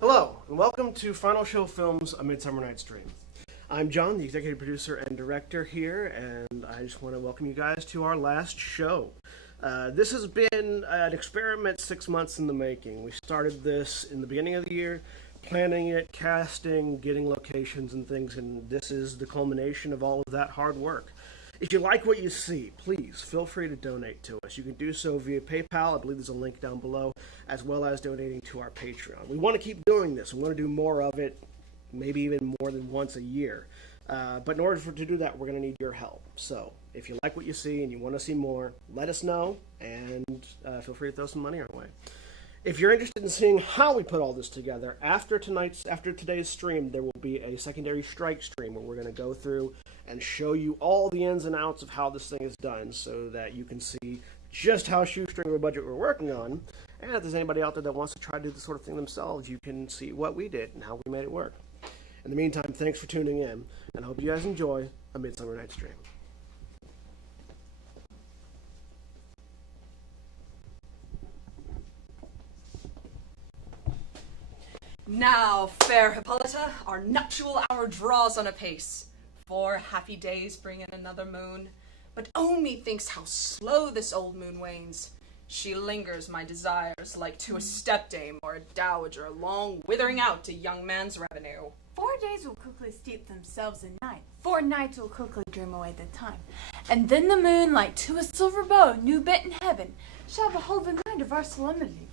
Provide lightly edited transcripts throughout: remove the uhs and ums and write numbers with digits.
Hello, and welcome to Final Show Films, A Midsummer Night's Dream. I'm John, the executive producer and director here, and I just want to welcome you guys to our last show. This has been an experiment 6 months in the making. We started this in the beginning of the year, planning it, casting, getting locations and things, and this is the culmination of all of that hard work. If you like what you see, please feel free to donate to us. You can do so via PayPal. I believe there's a link down below, as well as donating to our Patreon. We want to keep doing this. We want to do more of it, maybe even more than once a year. But in order to do that, we're going to need your help. So if you like what you see and you want to see more, let us know, and feel free to throw some money our way. If you're interested in seeing how we put all this together, after today's stream, there will be a secondary strike stream where we're going to go through and show you all the ins and outs of how this thing is done so that you can see just how shoestring of a budget we're working on. And if there's anybody out there that wants to try to do this sort of thing themselves, you can see what we did and how we made it work. In the meantime, thanks for tuning in, and I hope you guys enjoy A Midsummer Night's Dream. Now, fair Hippolyta, our nuptial hour draws on apace. 4 happy days bring in another moon. But own methinks how slow this old moon wanes. She lingers my desires like to a stepdame or a dowager, long withering out a young man's revenue. 4 days will quickly steep themselves in night. 4 nights will quickly dream away the time. And then the moon, like to a silver bow, new bent in heaven, shall behold the night of our solemnities.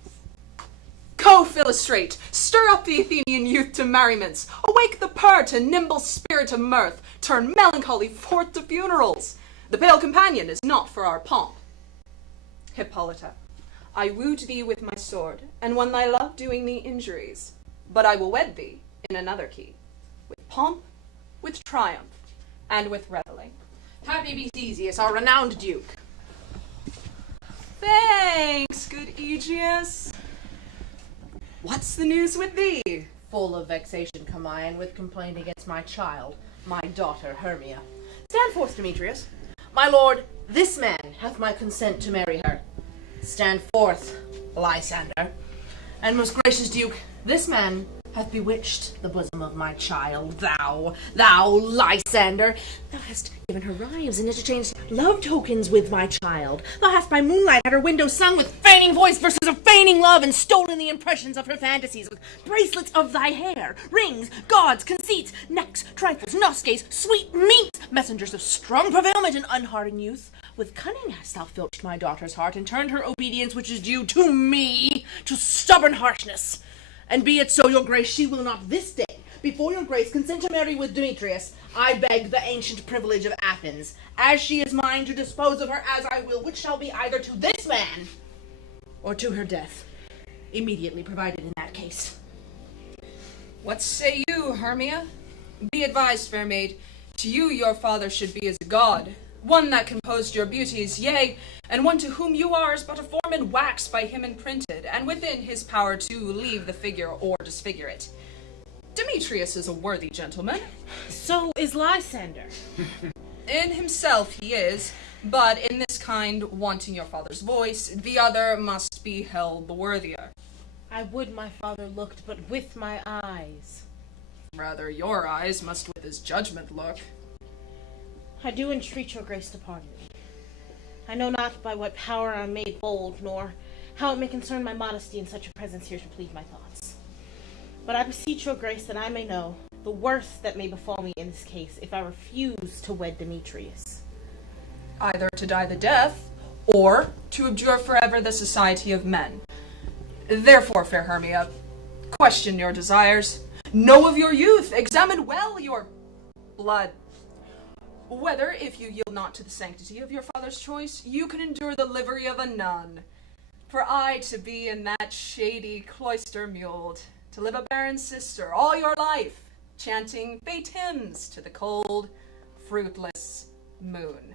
Co-philostrate, stir up the Athenian youth to merriments, awake the pert and nimble spirit of mirth, turn melancholy forth to funerals. The pale companion is not for our pomp. Hippolyta, I wooed thee with my sword, and won thy love doing thee injuries. But I will wed thee in another key, with pomp, with triumph, and with revelling. Happy be Theseus, our renowned duke. Thanks, good Egeus. What's the news with thee? Full of vexation come I, and with complaint against my child, my daughter Hermia. Stand forth, Demetrius. My lord, this man hath my consent to marry her. Stand forth, Lysander. And most gracious duke, this man hath bewitched the bosom of my child, thou Lysander. Thou hast given her rhymes and interchanged love tokens with my child. Thou hast by moonlight at her window sung with feigning voice verses of feigning love, and stolen the impressions of her fantasies with bracelets of thy hair, rings, gauds, conceits, necks, trifles, noskays, sweet meats, messengers of strong prevailment and unhardened youth. With cunning hast thou filched my daughter's heart, and turned her obedience, which is due to me, to stubborn harshness. And be it so, your grace, she will not this day, before your grace, consent to marry with Demetrius. I beg the ancient privilege of Athens, as she is mine to dispose of her as I will, which shall be either to this man, or to her death, immediately provided in that case. What say you, Hermia? Be advised, fair maid, to you your father should be as a god, one that composed your beauties, yea, and one to whom you are as but a form in wax by him imprinted, and within his power to leave the figure or disfigure it. Demetrius is a worthy gentleman. So is Lysander. In himself he is, but in this kind, wanting your father's voice, the other must be held the worthier. I would my father looked, but with my eyes. Rather your eyes must with his judgment look. I do entreat your grace to pardon me. I know not by what power I am made bold, nor how it may concern my modesty in such a presence here to plead my thoughts. But I beseech your grace that I may know the worst that may befall me in this case if I refuse to wed Demetrius. Either to die the death, or to abjure forever the society of men. Therefore, fair Hermia, question your desires, know of your youth, examine well your blood, whether, if you yield not to the sanctity of your father's choice, you can endure the livery of a nun. For I to be in that shady cloister muled, to live a barren sister all your life, chanting fate hymns to the cold, fruitless moon.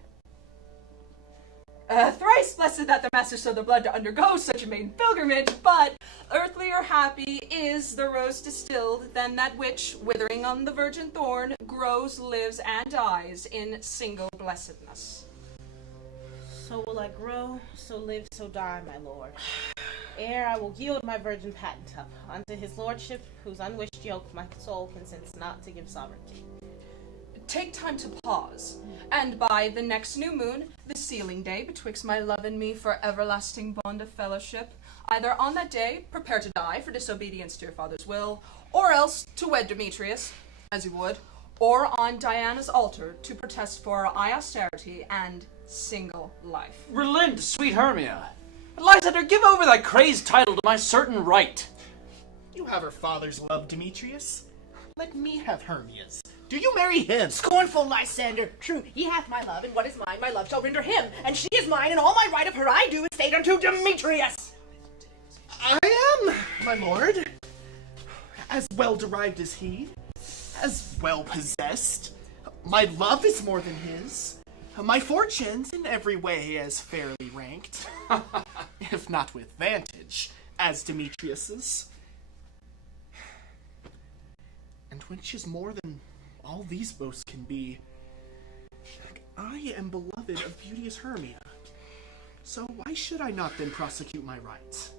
Thrice blessed that the master so the blood to undergo such a maiden pilgrimage, but earthlier happy is the rose distilled than that which, withering on the virgin thorn, grows, lives, and dies in single blessedness. so will I grow, so live, so die, my lord. Ere I will yield my virgin patent up unto his lordship, whose unwished yoke my soul consents not to give sovereignty. Take time to pause, and by the next new moon, the sealing day betwixt my love and me for everlasting bond of fellowship, either on that day prepare to die for disobedience to your father's will, or else to wed Demetrius, as you would, or on Diana's altar to protest for austerity and single life. Relent, sweet Hermia. Lysander, give over thy crazed title to my certain right. You have her father's love, Demetrius. Let me have Hermia's. Do you marry him? Scornful Lysander, true, he hath my love, and what is mine, my love shall render him, and she is mine, and all my right of her I do estate unto Demetrius. I am, my lord. As well derived as he, as well possessed. My love is more than his. My fortunes in every way as fairly ranked, if not with vantage, as Demetrius's. And which is more than all these boasts can be, I am beloved of beauteous Hermia. So why should I not then prosecute my rights?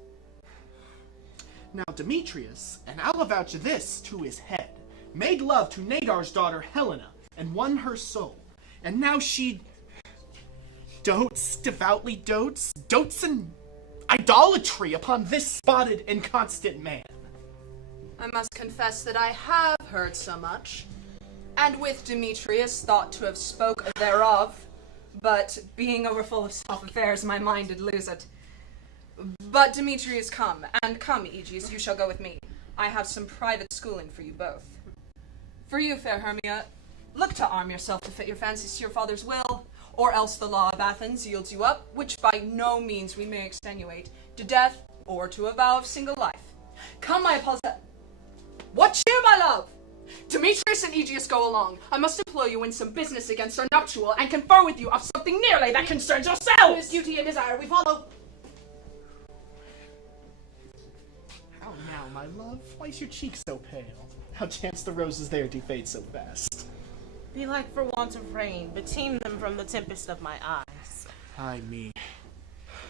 Now Demetrius, and I'll avouch this to his head, made love to Nadar's daughter Helena, and won her soul. And now she devoutly dotes in idolatry upon this spotted and constant man. I must confess that I have heard so much, and with Demetrius thought to have spoke thereof, but being overfull of self-affairs, my mind did lose it. But Demetrius come, and come, Egeus, you shall go with me. I have some private schooling for you both. For you, fair Hermia, look to arm yourself to fit your fancies to your father's will, or else the law of Athens yields you up, which by no means we may extenuate, to death or to a vow of single life. Come, my Hippolyta. What cheer, my love? Demetrius and Egeus go along. I must employ you in some business against our nuptial, and confer with you of something nearly that concerns yourselves. His duty and desire we follow. How now, my love? Why is your cheek so pale? How chance the roses there do fade so fast? Belike for want of rain, beteem them from the tempest of my eyes. Ay me.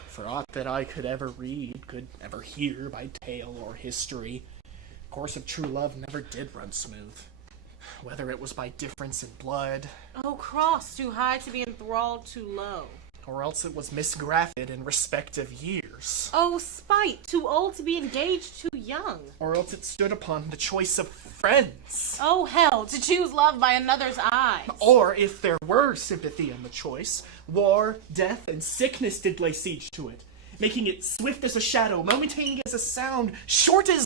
For aught that I could ever read, could ever hear by tale or history, course of true love never did run smooth. Whether it was by difference in blood, Oh, cross too high to be enthralled too low. or else it was misgrafted in respective years, Oh, spite too old to be engaged too young. or else it stood upon the choice of friends. Oh, hell, to choose love by another's eyes. Or, if there were sympathy in the choice, war, death, and sickness did lay siege to it, making it swift as a shadow, momentary as a sound, short as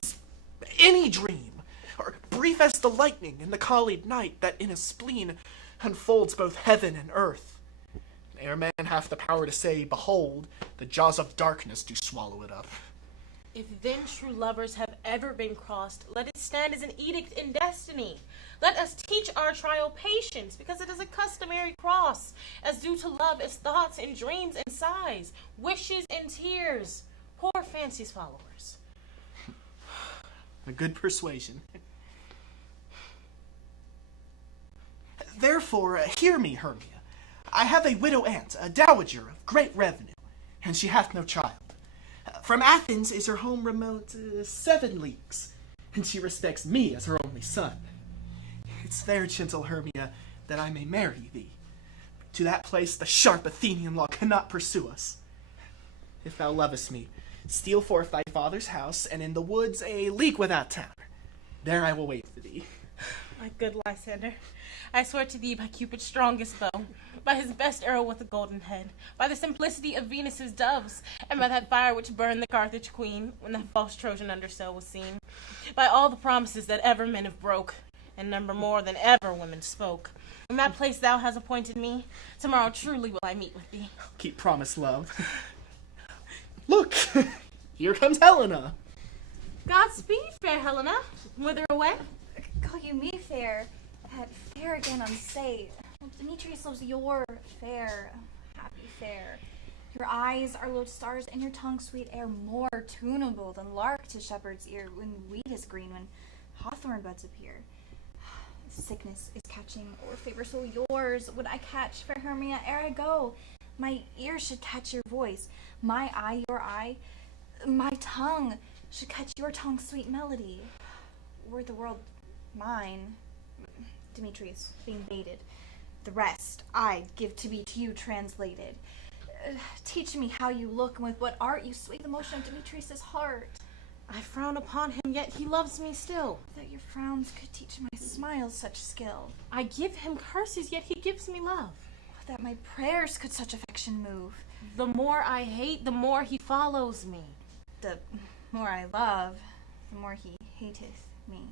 any dream, or brief as the lightning in the collied night that in a spleen unfolds both heaven and earth. Ere man hath the power to say, behold, the jaws of darkness do swallow it up. If then true lovers have ever been crossed, let it stand as an edict in destiny. Let us teach our trial patience, because it is a customary cross, as due to love as thoughts and dreams and sighs, wishes and tears. Poor fancy's followers. A good persuasion. Therefore, hear me, Hermia. I have a widow aunt, a dowager of great revenue, and she hath no child. From Athens is her home remote 7 leagues, and she respects me as her only son. It's there, gentle Hermia, that I may marry thee. To that place the sharp Athenian law cannot pursue us. If thou lovest me, steal forth thy father's house, and in the woods a league without town. There I will wait for thee. My good Lysander, I swear to thee by Cupid's strongest bow, by his best arrow with a golden head, by the simplicity of Venus's doves, and by that fire which burned the Carthage queen when that false Trojan under sail was seen, by all the promises that ever men have broke, and number more than ever women spoke. In that place thou hast appointed me, tomorrow truly will I meet with thee. Keep promise, love. Look, here comes Helena. Godspeed, fair Helena. Whither away? Call you me fair. That fair again unsay. Demetrius loves your fair, happy fair. Your eyes are low stars, and your tongue sweet air, more tunable than lark to shepherd's ear, when wheat is green, when hawthorn buds appear. Sickness is catching, or favor so yours would I catch, fair Hermia, ere I go. My ears should catch your voice. My eye, your eye. My tongue should catch your tongue's sweet melody. Were the world mine, Demetrius, being baited, the rest I'd give to be to you translated. Teach me how you look and with what art you sway the motion of Demetrius's heart. I frown upon him, yet he loves me still. That your frowns could teach my smiles such skill. I give him curses, yet he gives me love. That my prayers could such affection move. The more I hate, the more he follows me. The more I love, the more he hateth me.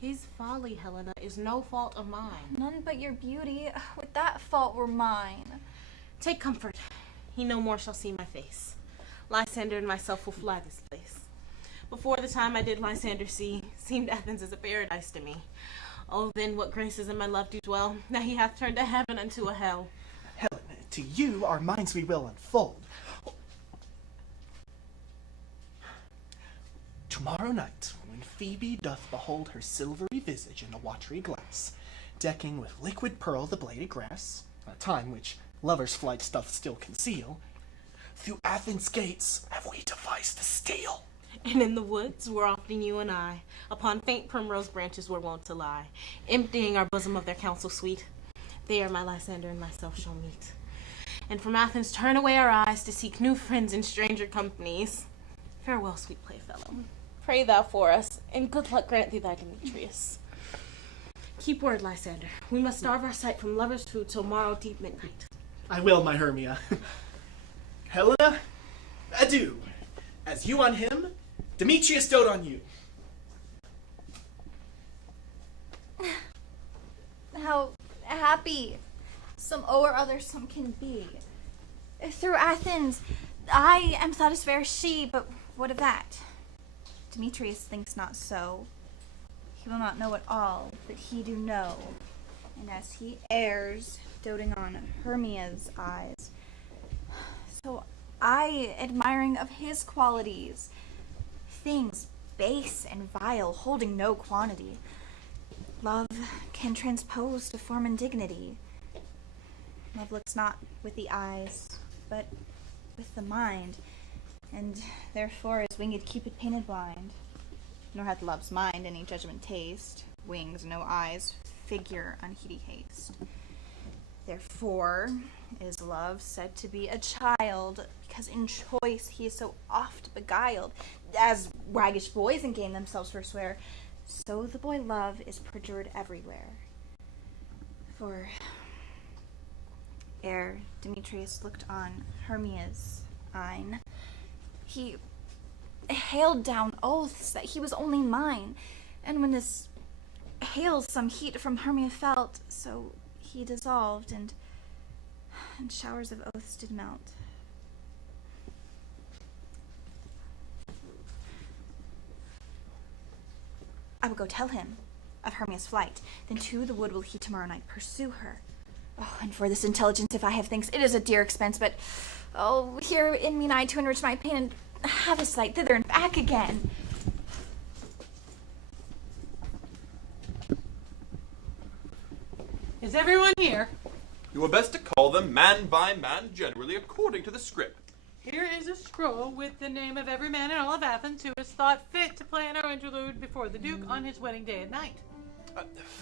His folly, Helena, is no fault of mine. None but your beauty, with that fault were mine. Take comfort. He no more shall see my face. Lysander and myself will fly this place. Before the time I did Lysander see, seemed Athens as a paradise to me. Oh, then what graces in my love do dwell. Now he hath turned a heaven unto a hell. Helena, to you our minds we will unfold. Tomorrow night, when Phoebe doth behold her silvery visage in a watery glass, decking with liquid pearl the bladed grass, a time which lovers' flights doth still conceal, through Athens' gates have we devised to steal. And in the woods were often you and I, upon faint primrose branches were wont to lie, emptying our bosom of their counsel sweet. There my Lysander and myself shall meet. And from Athens turn away our eyes to seek new friends in stranger companies. Farewell, sweet playfellow. Pray thou for us, and good luck grant thee thy Demetrius. Keep word, Lysander. We must starve our sight from lovers' food till morrow deep midnight. I will, my Hermia. Helena, adieu. As you on him, Demetrius dote on you. How happy some or other some can be. Through Athens, I am thought as fair as she, but what of that? Demetrius thinks not so. He will not know it all, but he do know. And as he errs, doting on Hermia's eyes, so I, admiring of his qualities, things base and vile, holding no quantity, love can transpose to form and dignity. Love looks not with the eyes, but with the mind, and therefore is winged Cupid painted blind. Nor hath love's mind any judgment taste, wings no eyes, figure unheedy haste. Therefore is love said to be a child, because in choice he is so oft beguiled. As waggish boys in game themselves forswear, so the boy love is perjured everywhere. For ere Demetrius looked on Hermia's eyne, he hailed down oaths that he was only mine, and when this hail some heat from Hermia felt, so he dissolved, and showers of oaths did melt. I will go tell him of Hermia's flight, then to the wood will he tomorrow night pursue her. Oh, and for this intelligence, if I have thanks, it is a dear expense, but oh, here in me nigh to enrich my pain, and have a sight thither and back again. Is everyone here? You were best to call them man by man, generally according to the script. Here is a scroll with the name of every man in all of Athens who has thought fit to play in our interlude before the Duke on his wedding day at night.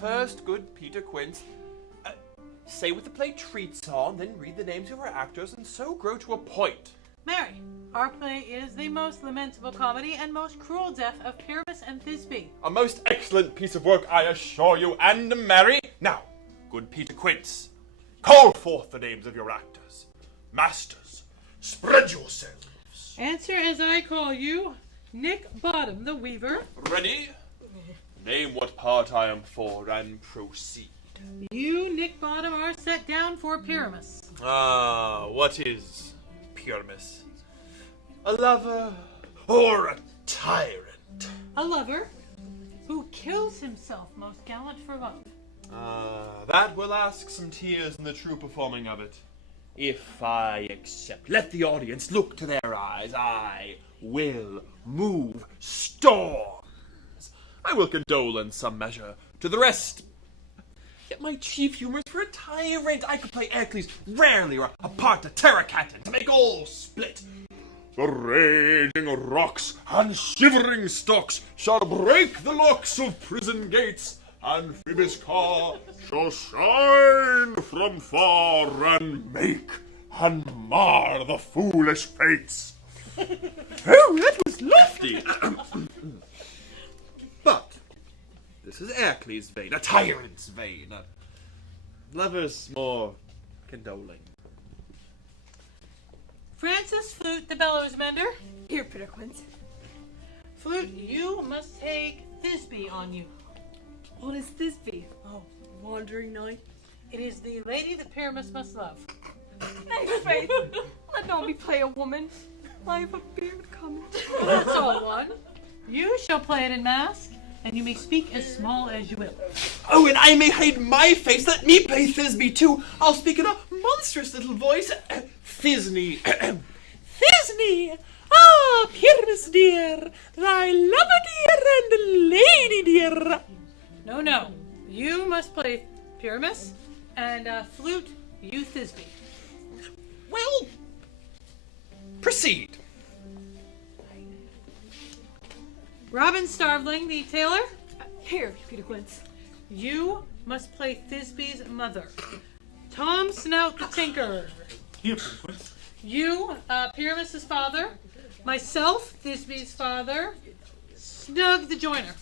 First, good Peter Quince, say what the play treats on, then read the names of our actors, and so grow to a point. Mary, our play is the most lamentable comedy and most cruel death of Pyramus and Thisbe. A most excellent piece of work, I assure you, and Mary. Now, good Peter Quince, call forth the names of your actors. Masters, spread yourselves. Answer as I call you, Nick Bottom, the weaver. Ready? Name what part I am for, and proceed. You, Nick Bottom, are set down for Pyramus. Ah, what is Pyramus? A lover or a tyrant? A lover who kills himself most gallant for love. That will ask some tears in the true performing of it. If I accept, let the audience look to their eyes. I will move storms. I will condole in some measure. To the rest, Yet my chief humors for a tyrant. I could play Hercules rarely, or a part of Terracatin to make all split. The raging rocks and shivering stocks shall break the locks of prison gates, and Phoebus' car shall shine from far and make and mar the foolish fates. Oh, that was lofty. But this is Hercules' vein, a tyrant's vein, a lover's more condoling. Francis Flute, the bellows mender. Here, Peter Quince. Flute, you must take Thisbe on you. What is Thisbe? Oh, wandering knight. It is the lady that Pyramus must love. Nay, faith, let not me play a woman. I have a beard coming. That's all one. You shall play it in mask, and you may speak as small as you will. Oh, and I may hide my face. Let me play Thisbe too. I'll speak in a monstrous little voice. Thisne. Thisne. Ah, Pyramus dear, thy lover dear and lady dear. No. You must play Pyramus, and Flute, you Thisbe. Well, proceed. Robin Starveling, the tailor. Here, Peter Quince. You must play Thisbe's mother. Tom Snout, the tinker. Here, Prince. You, Pyramus' father. Myself, Thisbe's father. Snug, the joiner.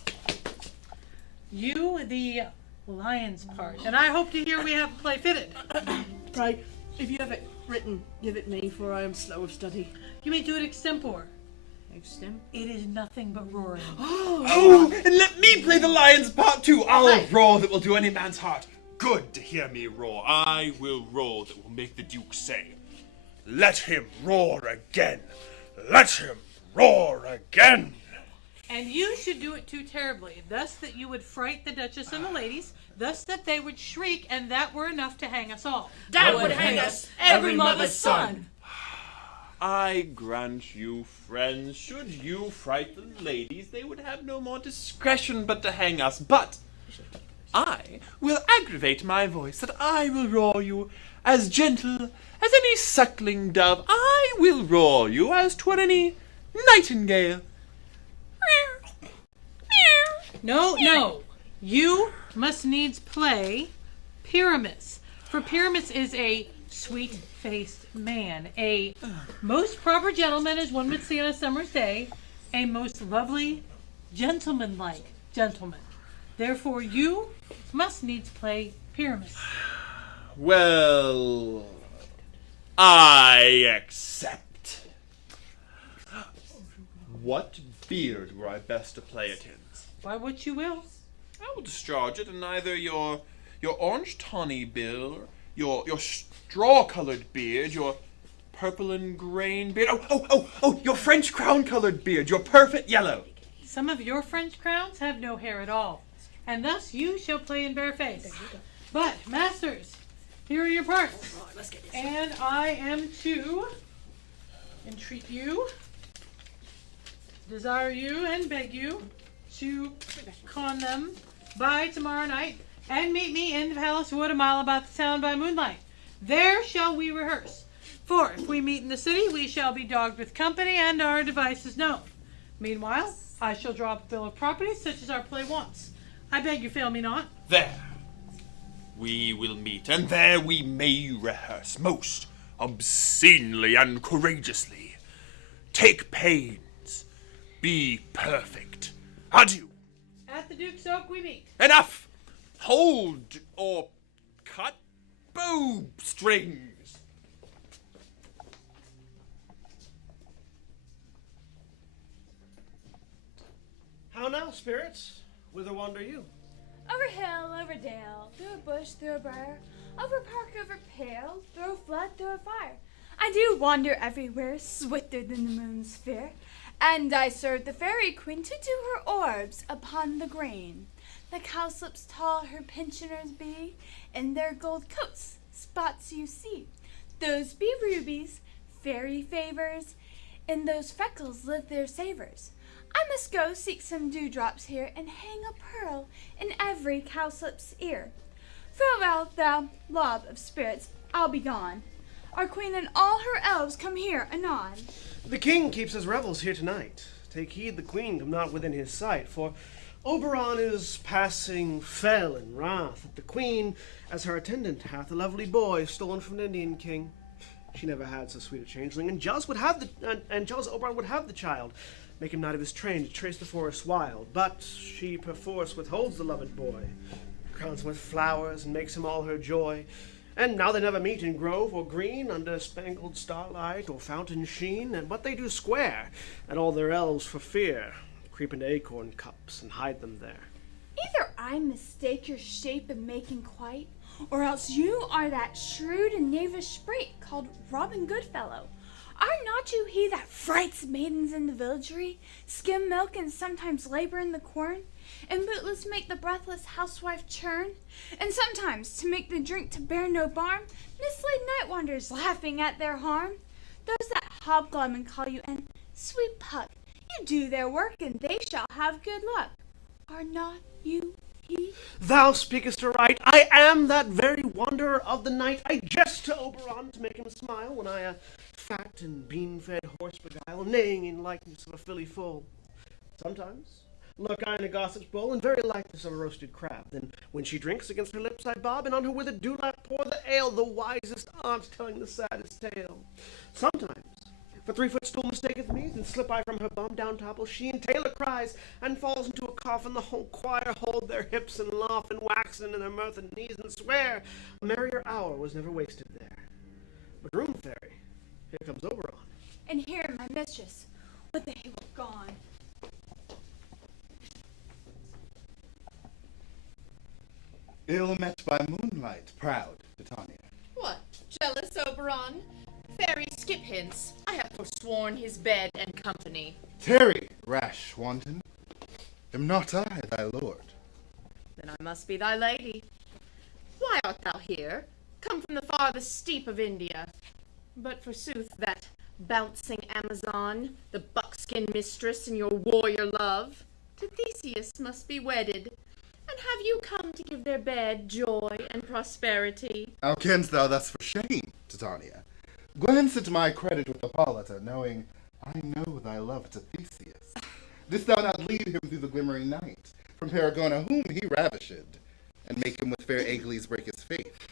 You, the lion's part. And I hope to hear we have a play fitted. Right, if you have it written, give it me, for I am slow of study. You may do it extempore. Extemp? It is nothing but roaring. Oh, and let me play the lion's part too. I'll roar that will do any man's heart. Good to hear me roar. I will roar that will make the Duke say, "Let him roar again. Let him roar again." And you should do it too terribly, thus that you would fright the Duchess and the ladies, thus that they would shriek, and that were enough to hang us all. That would hang us, every mother's son. I grant you, friends, should you fright the ladies, they would have no more discretion but to hang us. But I will aggravate my voice, that I will roar you as gentle as any suckling dove. I will roar you as 'twere any nightingale. No. You must needs play Pyramus. For Pyramus is a sweet-faced man, a most proper gentleman as one would see on a summer's day, a most lovely, gentleman-like gentleman. Therefore you must needs play Pyramus. Well, I accept. What beard were I best to play it in? Why, what you will. I will discharge it in either your orange tawny bill, your straw-colored beard, your purple and grain beard. Oh, your French crown-colored beard, your perfect yellow. Some of your French crowns have no hair at all, and thus you shall play in bare face. But, masters, here are your parts. And I am to entreat you, desire you, and beg you to con them by tomorrow night, and meet me in the palace wood a mile about the town by moonlight. There shall we rehearse. For if we meet in the city, we shall be dogged with company, and our devices known. Meanwhile, I shall draw up a bill of properties such as our play wants. I beg you fail me not. There we will meet, and there we may rehearse most obscenely and courageously. Take pains. Be perfect. Adieu. At the Duke's Oak we meet. Enough! Hold or cut bow strings. How now, spirits? Whither wander you? Over hill, over dale, through a bush, through a briar, over park, over pale, through a flood, through a fire. I do wander everywhere, swifter than the moon's sphere, and I serve the fairy queen to do her orbs upon the grain. The cowslips tall her pensioners be, in their gold coats spots you see. Those be rubies, fairy favors, in those freckles live their savors. I must go seek some dewdrops here, and hang a pearl in every cowslip's ear. Farewell, thou lob of spirits, I'll be gone. Our queen and all her elves come here anon. The king keeps his revels here tonight. Take heed the queen come not within his sight, for Oberon is passing fell in wrath at the queen, as her attendant hath a lovely boy stolen from an Indian king. She never had so sweet a changeling, and jealous Oberon would have the child, make him knight of his train to trace the forest wild. But she perforce withholds the loved boy, crowns him with flowers, and makes him all her joy. And now they never meet in grove or green, under spangled starlight or fountain sheen, but they do square at all their elves for fear, creep into acorn cups and hide them there. Either I mistake your shape and making quite, or else you are that shrewd and knavish sprite called Robin Goodfellow. Are not you he that frights maidens in the villagery, skim milk and sometimes labor in the corn, and bootless make the breathless housewife churn, and sometimes to make the drink to bear no barm, mislead night wanderers laughing at their harm? Those that hobgoblin and call you an sweet puck, you do their work and they shall have good luck. Are not you he? Thou speakest aright. I am that very wanderer of the night. I jest to Oberon to make him smile when I a fat and bean-fed horse beguile, neighing in likeness of a filly foal. Sometimes lurk I in a gossip's bowl in very likeness of a roasted crab. Then when she drinks, against her lips I bob, and on her withered dewlap pour the ale, the wisest aunt telling the saddest tale. Sometimes for 3-foot stool mistaketh me, then slip I from her bum, down topple she, and Taylor cries, and falls into a cough, and the whole choir hold their hips and laugh, and waxen in their mirth and knees, and swear a merrier hour was never wasted there. But room fairy, here comes Oberon. And here my mistress, would they were gone. Ill met by moonlight, proud Titania. What, jealous Oberon? Fairy, skip hence. I have forsworn his bed and company. Tarry, rash wanton. Am not I thy lord? Then I must be thy lady. Why art thou here? Come from the farthest steep of India. But forsooth that bouncing Amazon, the buckskin mistress, and your warrior love, to Theseus must be wedded. And have you come to give their bed joy and prosperity? How canst thou thus for shame, Titania? Glance at my credit with Hippolyta, knowing I know thy love to Theseus. Didst thou not lead him through the glimmering night, from Paragona whom he ravished, and make him with fair Aigle break his faith,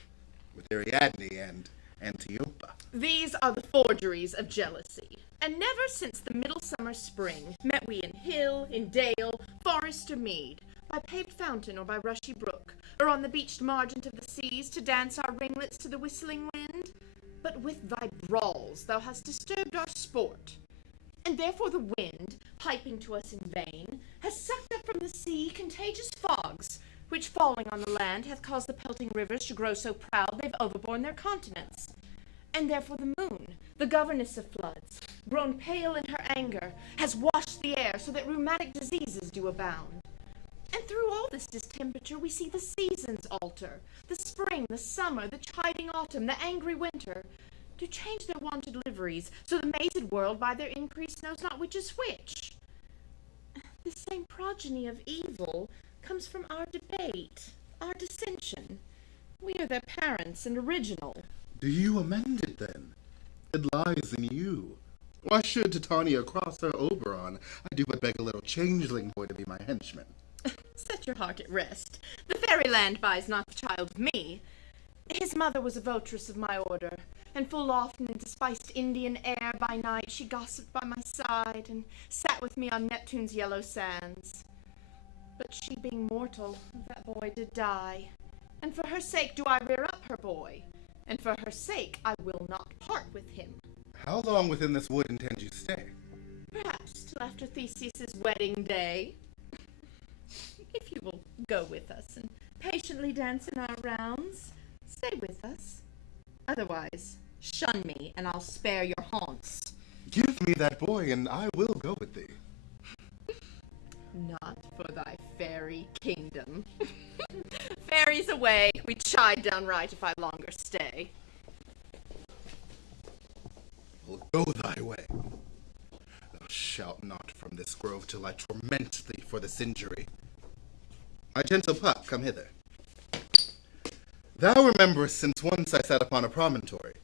with Ariadne and Antiopa? These are the forgeries of jealousy, and never since the midsummer spring met we in hill, in dale, forest or mead, by paved fountain or by rushy brook, or on the beached margent of the seas, to dance our ringlets to the whistling wind. But with thy brawls thou hast disturbed our sport, and therefore the wind, piping to us in vain, has sucked up from the sea contagious fogs, which falling on the land hath caused the pelting rivers to grow so proud they've overborne their continents. And therefore the moon, the governess of floods, grown pale in her anger, has washed the air so that rheumatic diseases do abound. And through all this distemperature we see the seasons alter, the spring, the summer, the chiding autumn, the angry winter, do change their wonted liveries, so the mazed world by their increase knows not which is which. The same progeny of evil comes from our debate, our dissension. We are their parents and original. Do you amend it, then? It lies in you. Why should Titania cross her Oberon? I do but beg a little changeling boy to be my henchman. Set your heart at rest. The fairyland buys not the child of me. His mother was a votress of my order, and full often in spiced Indian air by night she gossiped by my side, and sat with me on Neptune's yellow sands. But she being mortal, that boy did die, and for her sake do I rear up her boy, and for her sake I will not part with him. How long within this wood intend you stay? Perhaps till after Theseus's wedding day. If you will go with us and patiently dance in our rounds, stay with us. Otherwise, shun me, and I'll spare your haunts. Give me that boy, and I will go with thee. Not for thy fairy kingdom. Fairies away, we chide downright if I longer stay. Well, go thy way. Thou shalt not from this grove till I torment thee for this injury. My gentle pup, come hither. Thou rememberest since once I sat upon a promontory,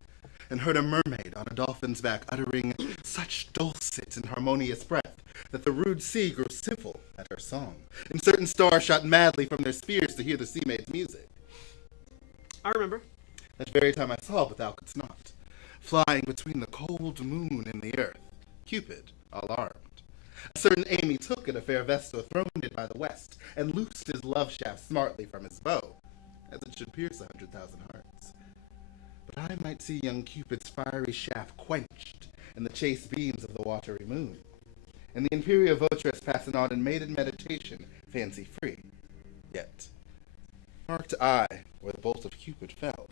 and heard a mermaid on a dolphin's back uttering such dulcet and harmonious breath that the rude sea grew civil at her song, and certain stars shot madly from their spheres to hear the sea maid's music. I remember. That very time I saw, but thou couldst not, flying between the cold moon and the earth, Cupid, all armed. A certain aim he took at a fair Vestal throned by the west, and loosed his love shaft smartly from his bow, as it should pierce 100,000 hearts. But I might see young Cupid's fiery shaft quenched in the chaste beams of the watery moon, and the imperial votress passing on in maiden meditation, fancy-free. Yet marked I where the bolt of Cupid fell.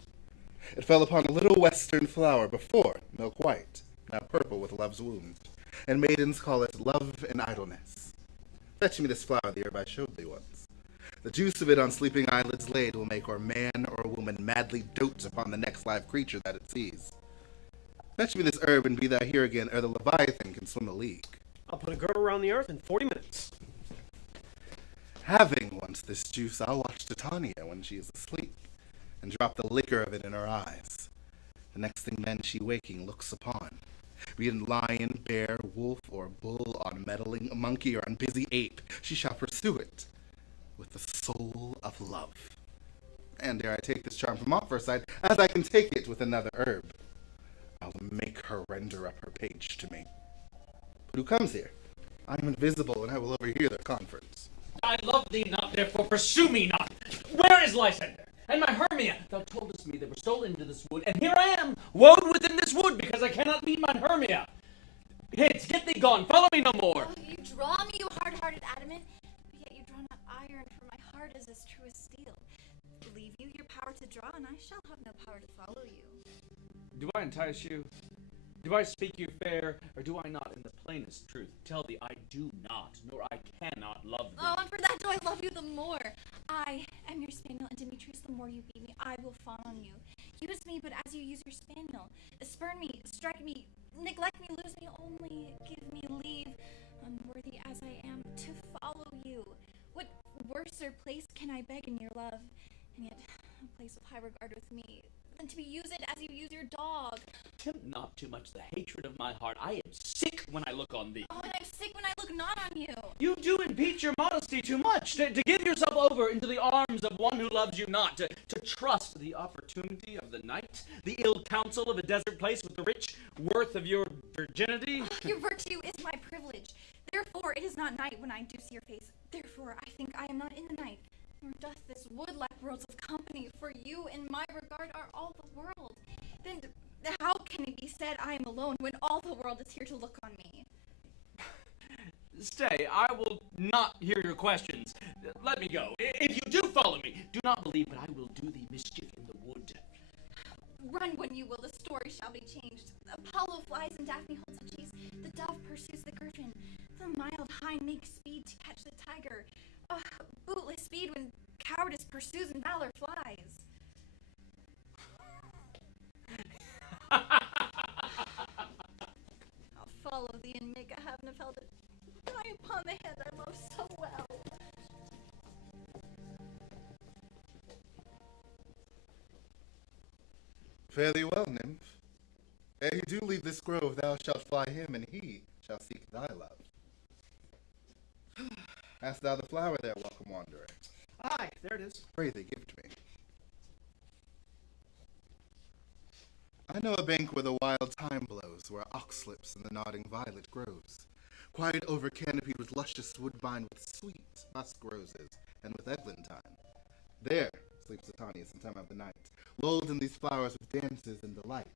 It fell upon a little western flower, before milk white, now purple with love's wound, and maidens call it love and idleness. Fetch me this flower the herb I showed thee once. The juice of it on sleeping eyelids laid will make or man or woman madly dote upon the next live creature that it sees. Fetch me this herb, and be thou here again ere the Leviathan can swim a league. I'll put a girdle around the earth in 40 minutes. Having once this juice, I'll watch Titania when she is asleep, and drop the liquor of it in her eyes. The next thing then she waking looks upon, be it lion, bear, wolf, or bull, on meddling monkey, or on busy ape, she shall pursue it with the soul of love. And dare I take this charm from off her side, as I can take it with another herb, I'll make her render up her page to me. But who comes here? I am invisible, and I will overhear their conference. I love thee not, therefore pursue me not. Where is Lysander? And my Hermia? Thou toldest me they were stolen into this wood, and here I am, woed within this wood, because I cannot leave my Hermia. Hence, get thee gone, follow me no more. Oh, you draw me, you hard-hearted adamant, but yet you draw not iron, for my heart is as true as steel. Leave you your power to draw, and I shall have no power to follow you. Do I entice you? Do I speak you fair, or do I not in the plainest truth tell thee I do not, nor I cannot love thee? Oh, and for that do I love you the more. I am your spaniel, and Demetrius, the more you beat me, I will fawn on you. Use me, but as you use your spaniel. Spurn me, strike me, neglect me, lose me, only give me leave, unworthy as I am, to follow you. What worser place can I beg in your love, and yet a place of high regard with me, than to be used as you use your dog? Tempt not too much the hatred of my heart. I am sick when I look on thee. Oh, and I'm sick when I look not on you. You do impeach your modesty too much, to give yourself over into the arms of one who loves you not, to trust the opportunity of the night, the ill counsel of a desert place with the rich worth of your virginity. Oh, your virtue is my privilege. Therefore, it is not night when I do see your face. Therefore, I think I am not in the night. Nor doth this wood lack worlds of company, for you in my regard are all the world. Then how can it be said I am alone when all the world is here to look on me? Stay, I will not hear your questions. Let me go. If you do follow me, do not believe but I will do thee mischief in the wood. Run when you will, the story shall be changed. Apollo flies and Daphne holds a chase. The dove pursues the griffin. The mild hind makes speed to catch the tiger. Bootless speed when cowardice pursues and valor flies. I'll follow thee and make a heaven of hell to die upon the hand I love so well. Fare thee well, nymph. Ere you do leave this grove, thou shalt fly him, and he shall seek thy love. Hast thou the flower there, welcome wanderer? Aye, there it is. Pray thee, give to me. I know a bank where the wild thyme blows, where ox lips and the nodding violet grows, quiet over canopied with luscious woodbine, with sweet musk roses, and with eglantine. There sleeps Titania some time of the night, lulled in these flowers with dances and delight.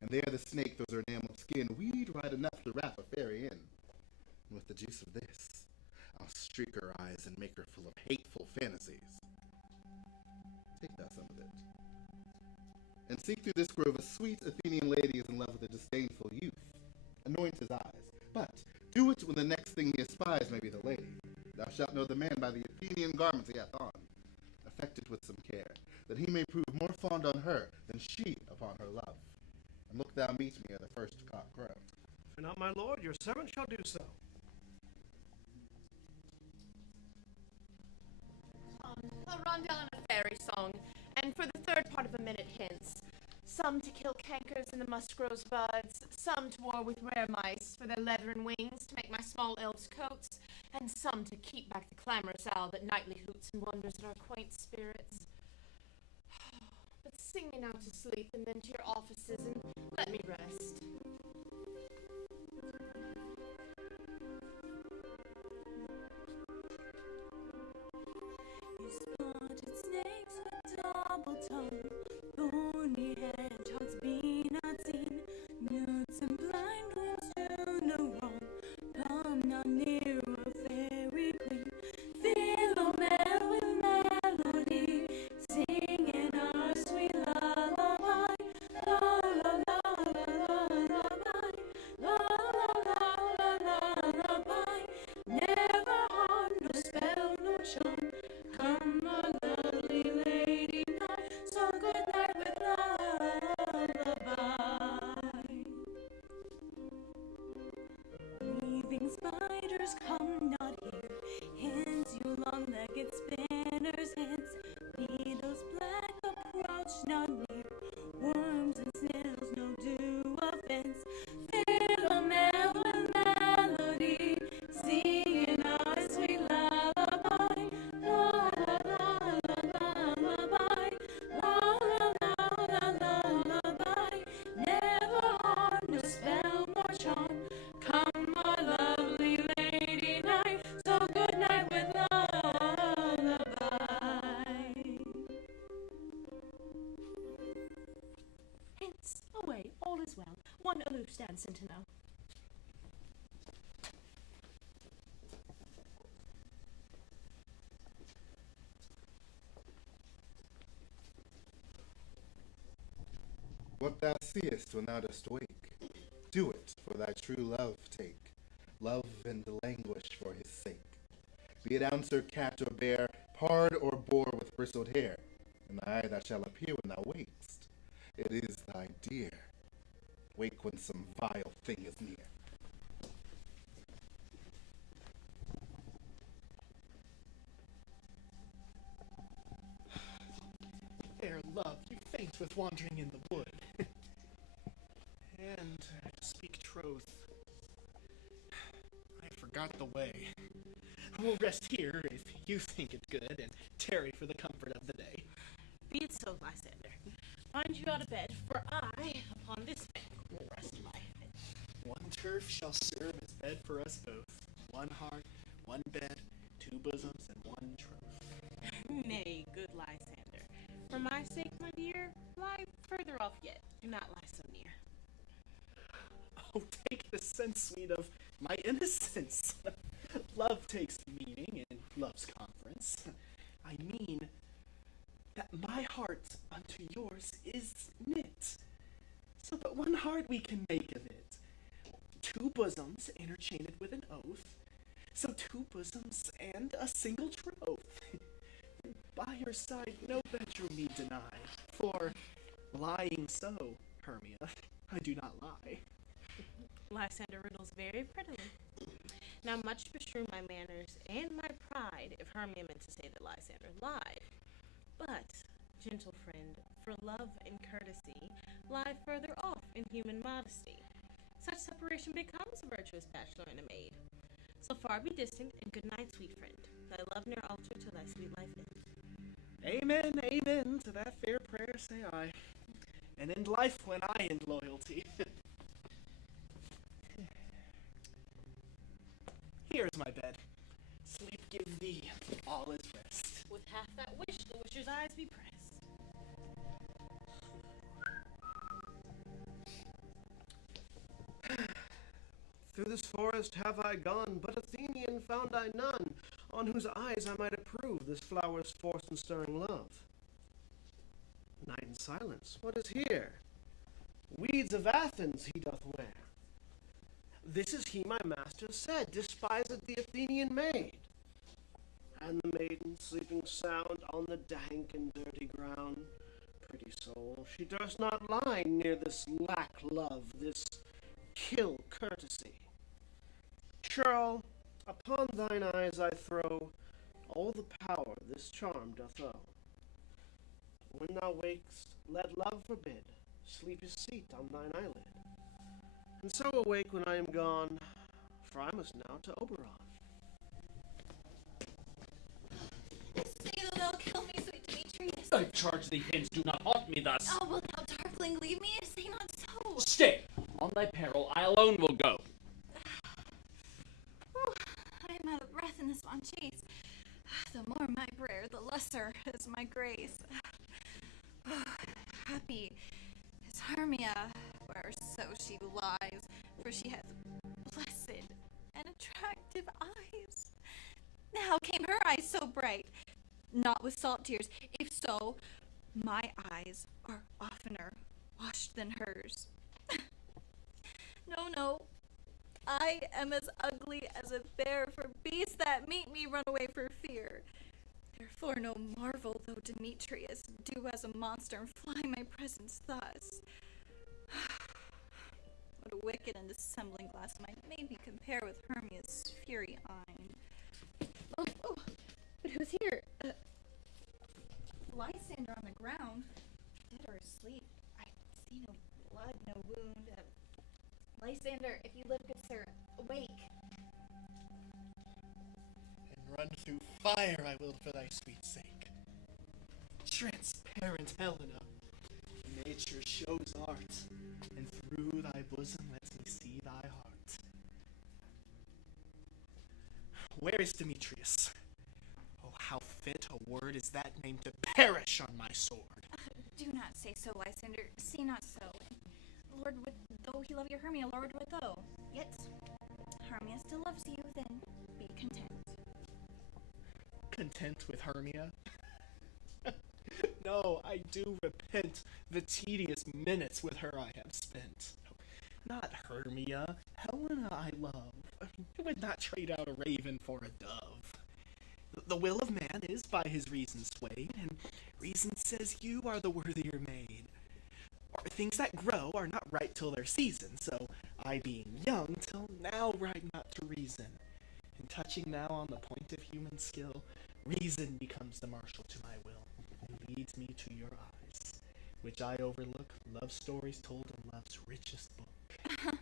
And there the snake throws her enameled skin, weed right enough to wrap a fairy in. And with the juice of this, I'll streak her eyes and make her full of hateful fantasies. Take thou some of it. And seek through this grove a sweet Athenian lady is in love with a disdainful youth. Anoint his eyes, but do it when the next thing he espies may be the lady. Thou shalt know the man by the Athenian garments he hath on. Affect it with some care, that he may prove more fond on her than she upon her love. And look thou meet me ere the first cock crow. Fear not, my lord, your servant shall do so. A rundown of a fairy song, and for the third part of a minute hence, some to kill cankers in the muskro's buds, some to war with rare mice for their leathern wings to make my small elves coats, and some to keep back the clamorous owl that nightly hoots and wonders at our quaint spirits. But sing me now to sleep, and then to your offices, and let me rest. You spotted snakes with double tongue, bony hedgehogs be not seen, newts and blind ones do no wrong. Come not near a fairy queen, Philomel with melody, singing our sweet lullaby. La la la la la lullaby, la la la la la lullaby. Never harm, no spell, no charm. Come, my lovely lady, night. So good night with lullaby. Weaving spiders, come not here. Hence your long-legged spinners' heads. Beetles black approach not near. Worms and snails no do offense. Philomel with melody, singing our sweet lullaby. La la la la lullaby, la la la la lullaby. Never harm, no spell nor charm. Come, my lovely lady, night. So good night with lullaby. Hence, away, all is well. One aloof stand sentinel. What thou seest when thou dost wake, do it for thy true love take. Love and languish for his sake. Be it ouncer, cat, or bear, pard or boar with bristled hair, in thy eye that shall appear when thou wakest. It is thy dear. Wake when some vile thing is near. Ere love, you faint with wandering in the wood. And to speak troth, I forgot the way. I will rest here if you think it good, and tarry for the comfort of the day. Be it so, Lysander. Find you out of bed, for I, upon this bank, will rest my head. One turf shall serve as bed for us both. One heart, one bed, two bosoms, and one troth. Nay, good Lysander. For my sake, my dear, lie further off yet. Do not lie so near. Oh, take the sense, sweet, of my innocence. Love takes meaning in love's conference. I mean that my heart unto yours is knit, so but one heart we can make of it. Two bosoms interchained with an oath, so two bosoms and a single troth. By your side no bedroom need deny, for lying so, Hermia, I do not lie. Lysander riddles very prettily. Now much beshrew my manners and my pride if Hermia meant to say that Lysander lied. But, gentle friend, for love and courtesy lie further off in human modesty. Such separation becomes a virtuous bachelor and a maid. So far be distant, and good night, sweet friend. Thy love ne'er alter till thy sweet life end. Amen, amen, to that fair prayer say I, and end life when I end loyalty. Here is my bed. Sleep give thee, all is rest. With half that wish, the wisher's eyes be pressed. Through this forest have I gone, but Athenian found I none, on whose eyes I might approve this flower's force and stirring love. Night and silence, what is here? Weeds of Athens he doth wear. This is he my master said, despiseth the Athenian maid. And the maiden sleeping sound on the dank and dirty ground. Pretty soul, she durst not lie near this lack love, this kill courtesy. Churl, upon thine eyes I throw all the power this charm doth owe. When thou wakest, let love forbid sleep's seat on thine eyelid. And so awake when I am gone, for I must now to Oberon. Say that they'll kill me, sweet Demetrius. I charge thee hence, do not haunt me thus. Oh, will thou, darkling, leave me? Say not so. Stay! On thy peril, I alone will go. I am out of breath in this long chase. The more my prayer, the lesser is my grace. Happy is Hermia, where so she lies, for she hath blessed and attractive eyes. How came her eyes so bright? Not with salt tears. If so, my eyes are oftener washed than hers. No, I am as ugly as a bear, for beasts that meet me run away for fear. Therefore no marvel though Demetrius do as a monster and fly my presence thus. What a wicked and dissembling glass might maybe compare with Hermia's fury eyne. Oh, but who's here? Lysander on the ground, dead or asleep. I see no blood, no wound. Lysander, if you live, good sir, awake. And run through fire I will for thy sweet sake. Transparent Helena, nature shows art, and through thy bosom lets me see thy heart. Where is Demetrius? Oh, how fit a word is that name to perish on my sword. Do not say so, Lysander. Say not so. Lord, would though he love your Hermia, Lord, would though. Yet, Hermia still loves you, then be content. Content with Hermia? No, I do repent the tedious minutes with her I have spent. Not Hermia, Helena I love. I would not trade out a raven for a dove. The will of man is by his reason swayed, and reason says you are the worthier maid. Or things that grow are not right till their season, so I being young till now right not to reason. And touching now on the point of human skill, reason becomes the marshal to my will, and leads me to your eyes, which I overlook love stories told in love's richest book.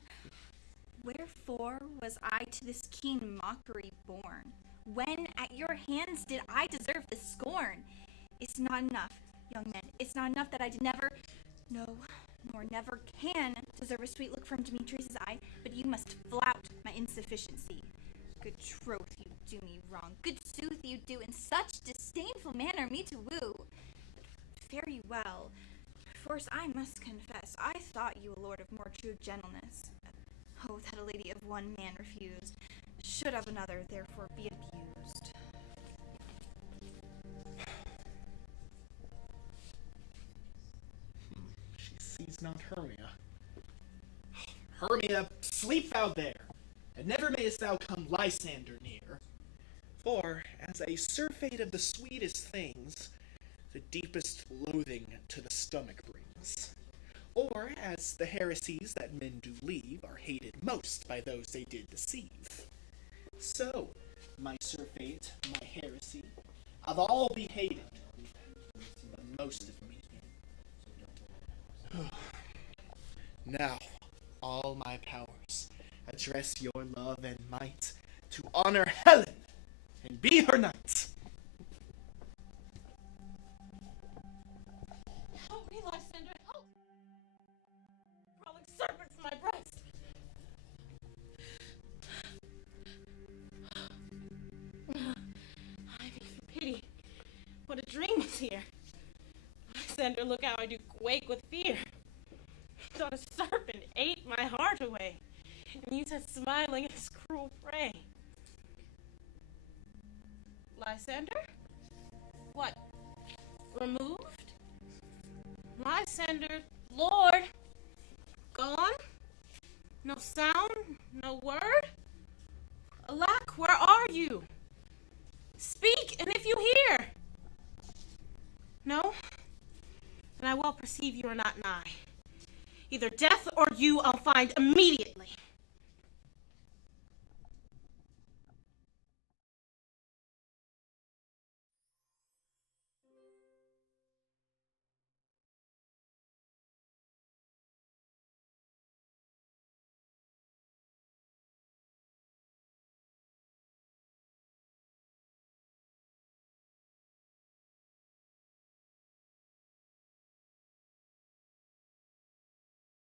Wherefore was I to this keen mockery born? When at your hands did I deserve this scorn? It's not enough, young men, it's not enough that I did never, no, nor never can deserve a sweet look from Demetrius' eye, but you must flout my insufficiency. Good troth, you do me wrong. Good sooth, you do in such disdainful manner me to woo. Fare you well. First, I must confess, I thought you a lord of more true gentleness. Oh, that a lady of one man refused, should of another therefore be abused. She sees not Hermia. Hermia, sleep thou there, and never mayest thou come Lysander near. For, as a surfeit of the sweetest things, the deepest loathing to the stomach brings. Or, as the heresies that men do leave are hated most by those they did deceive. So, my surfeit, my heresy, of all be hated, the most of me. Now, all my powers address your love and might to honor Helen and be her knight. Help me, Lysander, help! Crawling serpent from my breast. I beg for pity. What a dream was here. Lysander, look how I do quake with fear. Thought a serpent ate my heart away, and you sat smiling at his cruel prey. Lysander? What? Removed? Lysander, Lord? Gone? No sound? No word? Alack, where are you? Speak, and if you hear. No? Then I well perceive you are not nigh. Either death or you I'll find immediately.